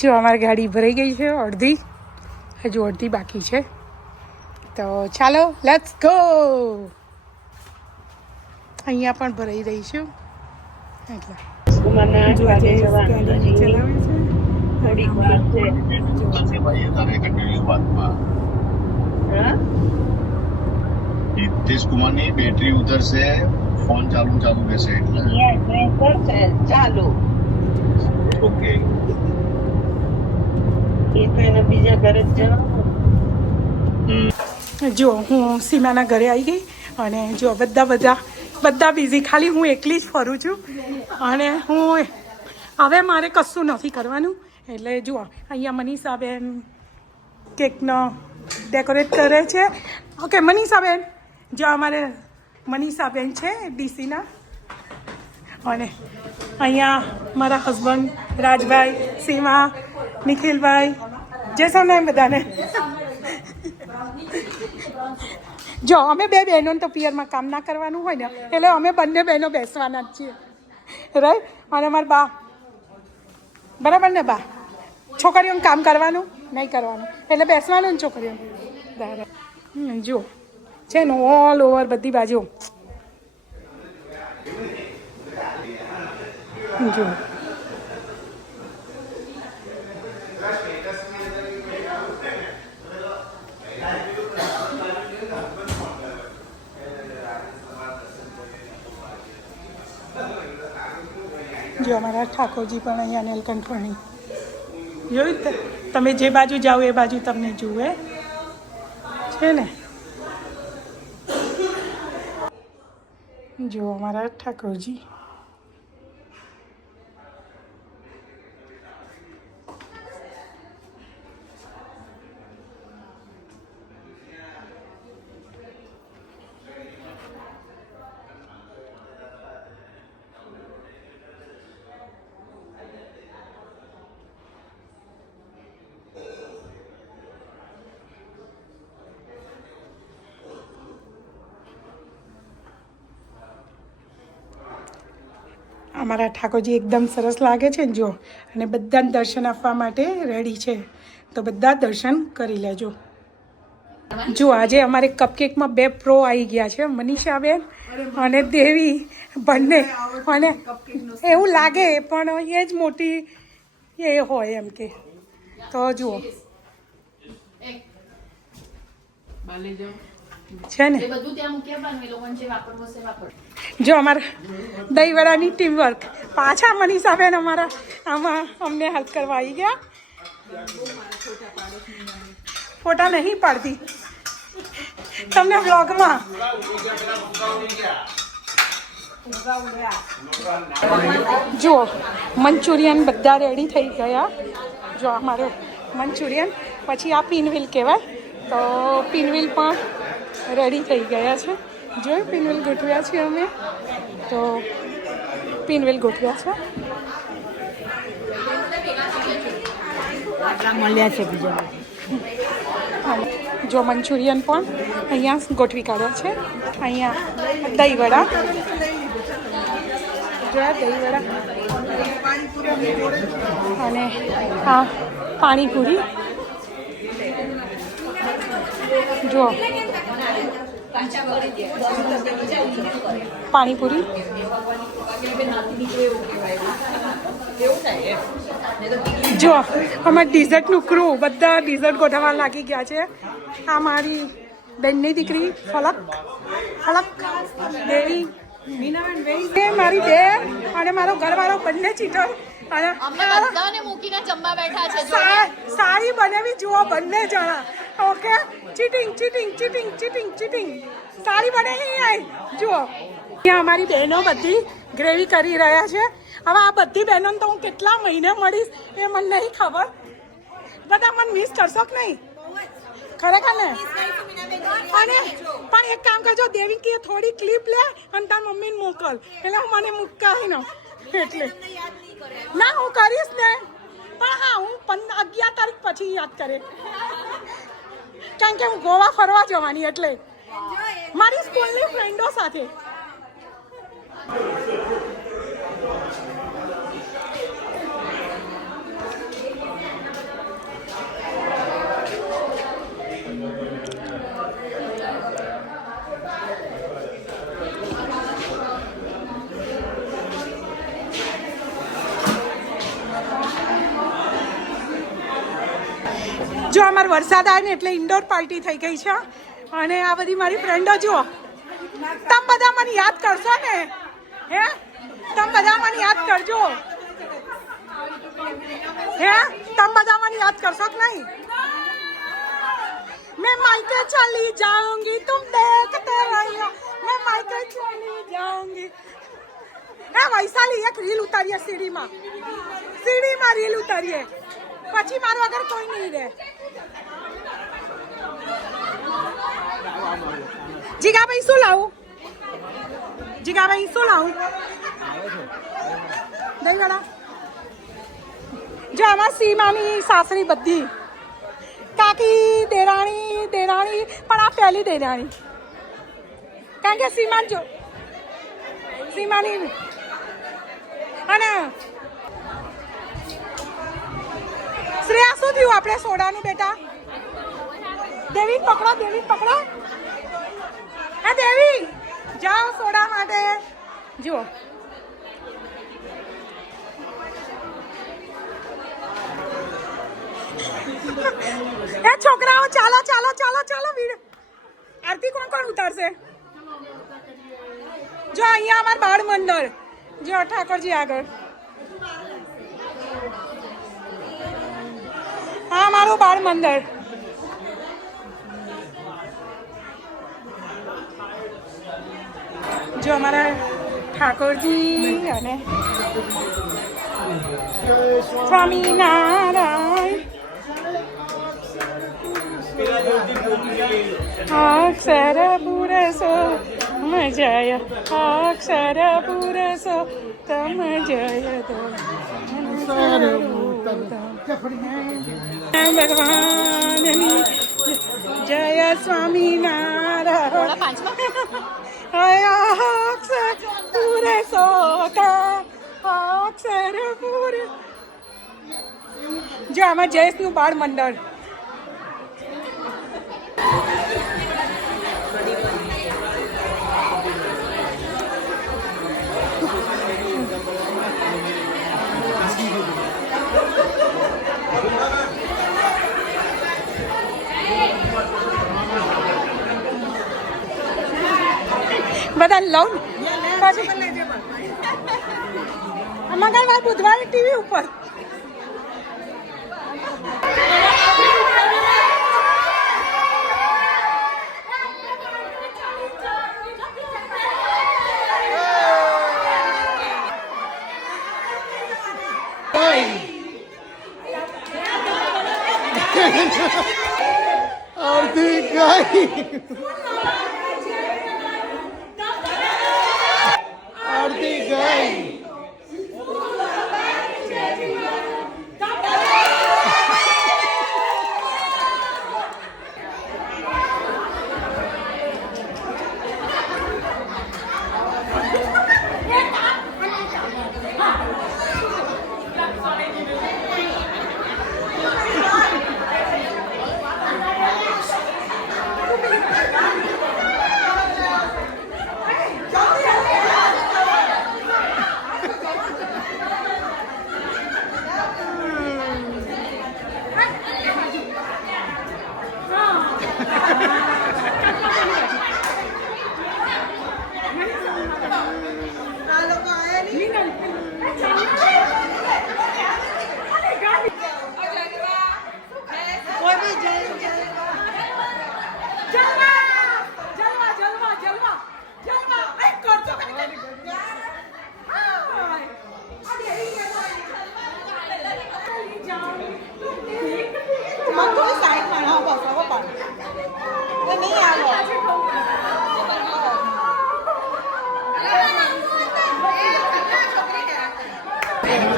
જો અમારી ગાડી ભરાઈ ગઈ છે અડધી, હજુ અડધી બાકી છે. તો ચાલો લેટ્સ ગો. અહીંયા પણ ભરાઈ રહી છું એટલે જો આજે ગાડી ચલાવે છે. થોડીક વાર છે. नीतीश कुमार ની બેટરી ઉતરશે, ફોન ચાલુ રહેશે એટલે કરશે ચાલુ. ઓકે. એ તો એના બીજા ઘરે જ જવાનું. જો હું સીમાના ઘરે આવી ગઈ અને જો બધા બિઝી, ખાલી હું એકલી જ ફરું છું. અને હું હવે મારે કશું નથી કરવાનું. એટલે જુઓ અહીંયા મનીષાબેન કેકનો ડેકોરેટ કરે છે. ઓકે મનીષાબેન, જો અમારે મનીષાબેન છે ડીસીના. અને અહીંયા મારા હસબન્ડ રાજભાઈ, સીમા, નિખિલભાઈ, જય સ્વામિનારાયણ બધાને. જો અમે બે બહેનોને તો પિયરમાં કામ ના કરવાનું હોય ને, એટલે અમે બંને બહેનો બેસવાના જ છીએ, રાઈટ. અને અમારા બા, બરાબર ને બા? છોકરીઓને કામ કરવાનું નહીં કરવાનું, એટલે બેસવાનું ને છોકરીઓને. જો છે ને ઓલ ઓવર બધી બાજુ જો અમારા ઠાકોરજી પણ અહીંયા નીલકંઠવાણી જોયું. તમે જે બાજુ જાઓ એ બાજુ તમને જુએ છે ને. જો અમારા ઠાકોરજી. અમારા ઠાકોરજી એકદમ સરસ લાગે છે જો. અને બધાને દર્શન આપવા માટે રેડી છે, તો બધા દર્શન કરી લેજો. જો આજે અમારે કપકેકમાં 2 પ્રો આવી ગયા છે, મનીષાબેન અને દેવી બંને. અને એવું લાગે પણ એ જ મોટી એ હોય એમ કે. તો જુઓ છે ને. જો અમારા દહીંવડાની ટીમવર્ક, પાછા મનીષાબેન અમારા આમાં અમને હેલ્પ કરવા આવી ગયા. ફોટા નહીં પાડતી તમને બ્લોગમાં. જુઓ મંચુરિયન બધા રેડી થઈ ગયા. જો અમારે મંચુરિયન, પછી આ પિનવીલ કહેવાય, તો પિનવીલ પણ રેડી થઈ ગયા છે. જોયું પિનવીલ ગોઠવ્યા છે અમે, તો પિનવીલ ગોઠવ્યા છે. મળ્યા છે બીજા. જો મંચુરિયન પણ અહીંયા ગોઠવી કાઢ્યા છે. અહીંયા દહીંવડા, જોયા દહીંવડા. અને આ પાણીપુરી જો, પાણીપુરી. જો અમારા ડિઝર્ટનું ક્રૂ બધા ડિઝર્ટ ગોઠવવા લાગી ગયા છે. આ મારી બેનની દીકરી ફલક દેવી, મારી બેન અને મારો ઘરવાળો બંને ચીટર. અને સાડી બનાવી જુઓ બંને જણા. ઓકે, ચીટિંગ સાડી બનાવી આવી જુઓ. અહીંયા અમારી બહેનો બધી ગ્રેવી કરી રહ્યા છે. હવે આ બધી બહેનોને તો હું કેટલા મહિને મળીશ એ મને નહીં ખબર. બધા મને મિસ કરશો કે નહીં? ખરેખર ને. અને પણ એક કામ કરજો, દેવિકી થોડી ક્લિપ લે અને તાર મમ્મીને મોકલ, એટલે હું મને મૂકાય ને. એટલે ના હું કરીશ ને, પણ હા હું 11 તારીખ પછી યાદ કરે, કારણ કે હું ગોવા ફરવા જવાની, એટલે મારી સ્કૂલની ફ્રેન્ડો સાથે. જો અમારે વરસાદ આવે ને એટલે ઇન્ડોર પાર્ટી થઈ ગઈ છે અને આ બધી મારી ફ્રેન્ડો જુઓ. તમે બધા મને યાદ કરશો ને? હે તમે બધા મને યાદ કરજો. હે તમે બધા મને યાદ કરશો કે નહીં? मैं मायके चली जाऊंगी तुम देखते रहियो मैं मायके चली जाऊंगी. હે વૈશાલી એક રીલ ઉતારીએ સીડીમાં રીલ ઉતારીએ પછી મારો વગર કોઈ નહીં રહે. જીગાભાઈ શું લાવું? જીગાભાઈ શું લાવું? દહીંવડા. જો આમાં સીમાની સાસરી બધી કાકી દેરાણી પણ આ પહેલી દેરાણી કારણ કે સીમાની અને શ્રેયા શું થયું આપણે સોડાનું બેટા? દેવી પકડો. હે દેવી જાઓ સોડા માટે. જુઓ એ છોકરાઓ ચાલો આરતી કોણ ઉતારશે? જો અહીંયા અમાર બાળ મંડળ જો ઠાકોરજી આગળ. હા મારું બાળ મંડળ. જો અમારા ઠાકોરજી અને સ્વામિનારાયણ અક્ષર પુરસો મજય અક્ષર પુરસો તમ જય ભગવાનની જય સ્વામિનારાયણ અક્ષર પુરસો અક્ષર પુર. જો આમાં જયેશનું બાળ મંડળ. બધા લઉં પછી મંગળવાર બુધવારે ટીવી ઉપર. આરતી ગઈ. આરતી ગઈ.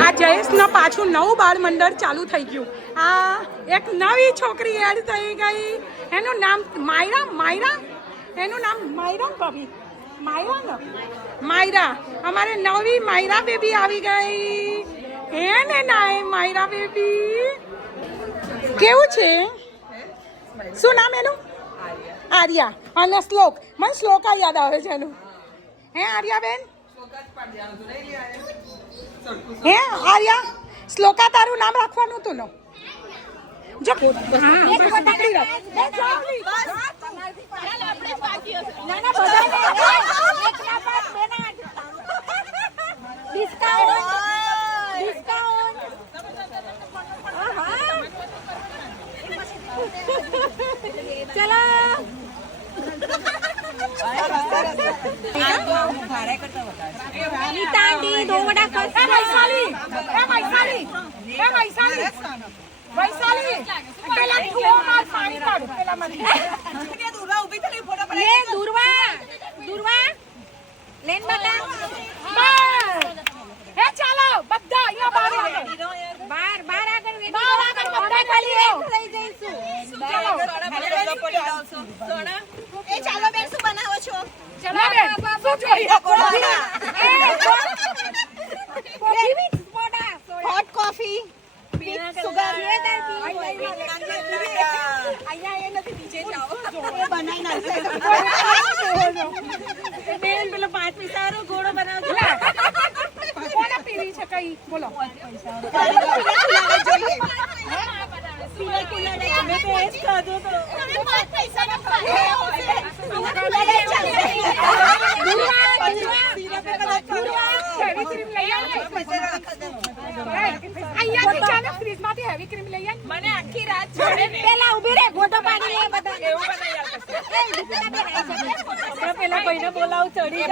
આ જયેશનું પાછું નવું બાળ મંડળ ચાલુ થઈ ગયું. આ એક નવી છોકરી એડ થઈ ગઈ. એનું નામ માયરા એનું નામ માયરા ભાભી માયરા. અમારે નવી માયરા બેબી આવી ગઈ. એને નાય માયરા બેબી. કેવું છે? શું નામ એનું? આર્યા અને શ્લોક. મને શ્લોકા યાદ આવે છે એનું. હે આર્યા બેન? હે આર્યા શ્લોકા તારું નામ રાખવાનું હતું ને? જો પકડી રાખ. ના ના બધાને એકના પાસ બેના ડિસ્કાઉન્ટ ચલો નીતાંડી દોવડા એ વૈશાલી પેલા કુવો માં પાણી કાઢ પેલા મને લે દુર્વા લેન બતા હે ચાલો બધા અહીંયા બહાર બાર આગળ વેઠી બહાર આગળ બધા ખાલી રહો. લઈ જઈશું ચાલો બેન શું બનાવો છો ચલો બેન શું જોઈએ હોટ કોફી સુગર બનાવી નાખશે બેન પેલો 5 પૈસાનો ઘોડો બનાવજો કોને પીવી છે કઈ બોલો હેવી ક્રીમ લઈ અહીંયાથી ચાલે ફ્રીજમાંથી હેવી ક્રીમ લઈ આવ. મને આખી રાત છોડે પેલા ઉભી રે ઘોટો પાડી લે બધા પેલા ભાઈને બોલાવું ચડી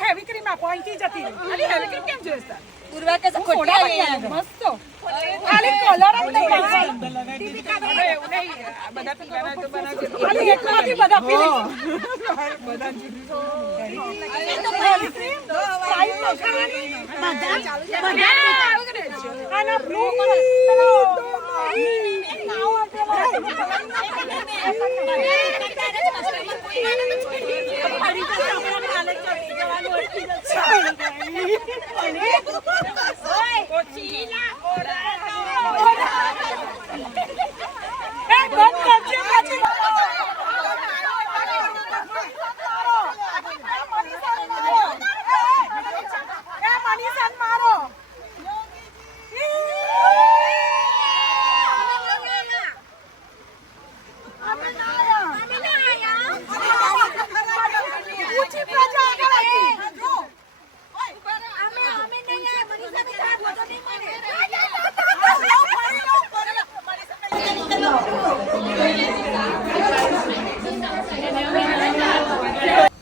હેવી ક્રીમ આપો અહીંથી જતી રહી. હેવી ક્રીમ કેમ જોઈએ પૂર્વા કે ખોટા મસ્ત ખાલી કલર જ નહીં ખાલી એકમાંથી બધા પી લે. આના બ્લુ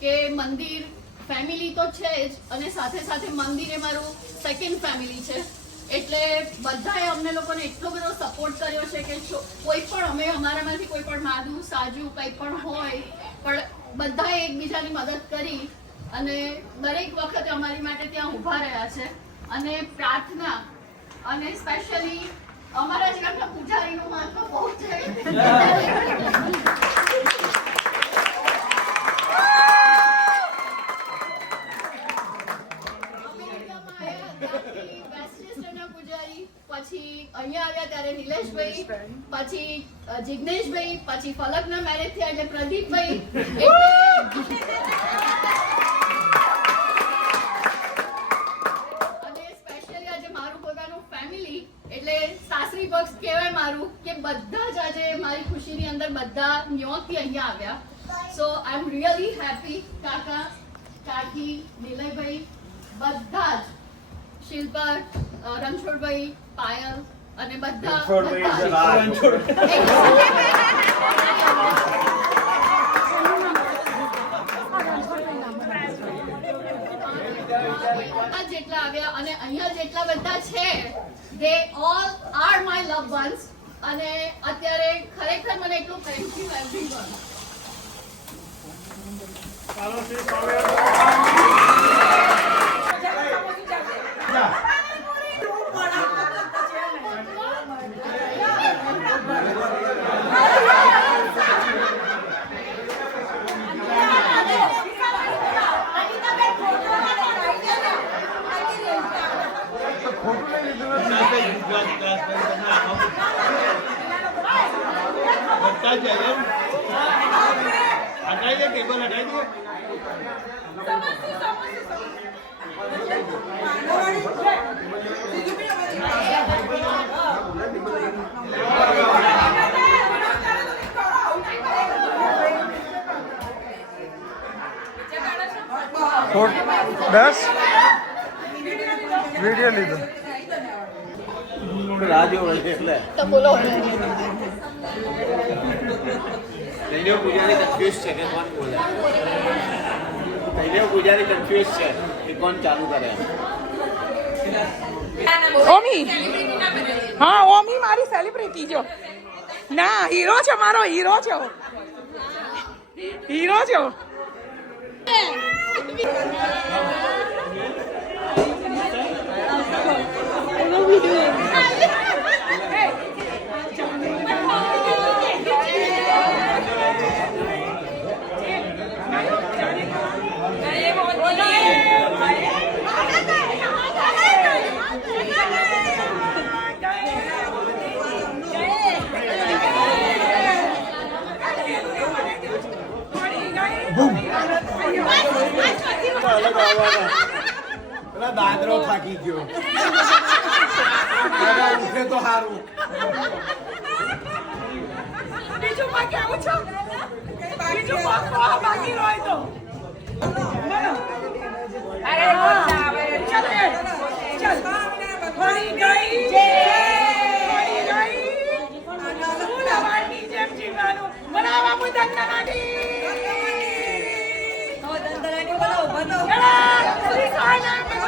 કે મંદિર ફેમિલી તો છે જ અને સાથે સાથે મંદિર એ મારું સેકન્ડ ફેમિલી છે એટલે બધાએ અમને લોકોને એટલો બધો સપોર્ટ કર્યો છે કે કોઈ પણ અમે અમારામાંથી કોઈ પણ માદું સાજુ કંઈ પણ હોય પણ બધાએ એકબીજાની મદદ કરી અને દરેક વખતે અમારી માટે ત્યાં ઊભા રહ્યા છે અને પ્રાર્થના અને સ્પેશિયલી અમારા જ ઘરના પૂજારીનું મહત્વ બહુ છે પછી અહીંયા આવ્યા ત્યારે નિલેશભાઈ પછી જિગ્નેશભાઈ પછી ફલકના મેરેજ થયા એટલે પ્રદીપભાઈ અને સ્પેશિયલી આજે મારું પોતાનું ફેમિલી એટલે સાસરી પક્ષ કહેવાય મારું કે બધા જ આજે મારી ખુશીની અંદર બધા ન્યોથી અહીંયા આવ્યા સો આઈ એમ રિયલી હેપી કાકા કાકી નિલયભાઈ બધા જ શિલ્પા રણછોડભાઈ પાયલ અને બધા જેટલા આવ્યા અને અહીંયા જેટલા બધા છે they all are my loved ones અને અત્યારે ખરેખર મને એટલું થેન્ક યુ એવરીવન હટાઈ જાય એમ હટાઈ દે ટેબલ હટાઈ દે દસ વિડીયો લીધો રાજો હોય એટલે તો બોલો તૈયો પૂજારી કન્ફ્યુઝ છે કે કોણ બોલે તૈયો પૂજારી કન્ફ્યુઝ છે કે કોણ ચાલુ કરે ઓમી હા ઓમી મારી સેલિબ્રિટી જો ના હીરો છે મારો હીરો છે હીરો છે અલગ આવવાના પેલા દાદરો થાકી ગયો ઉઠે તો સારું બીજું માં કેવું છે બીજું બાકી હોય તો અરે ચાલ ચાલ મળી ગઈ મળી ગઈ ફૂલવાળની જેમ જીવવાનું બનાવવા મુદંના નાડી દંડરાની બોલાવો, બોલો. જલ્દી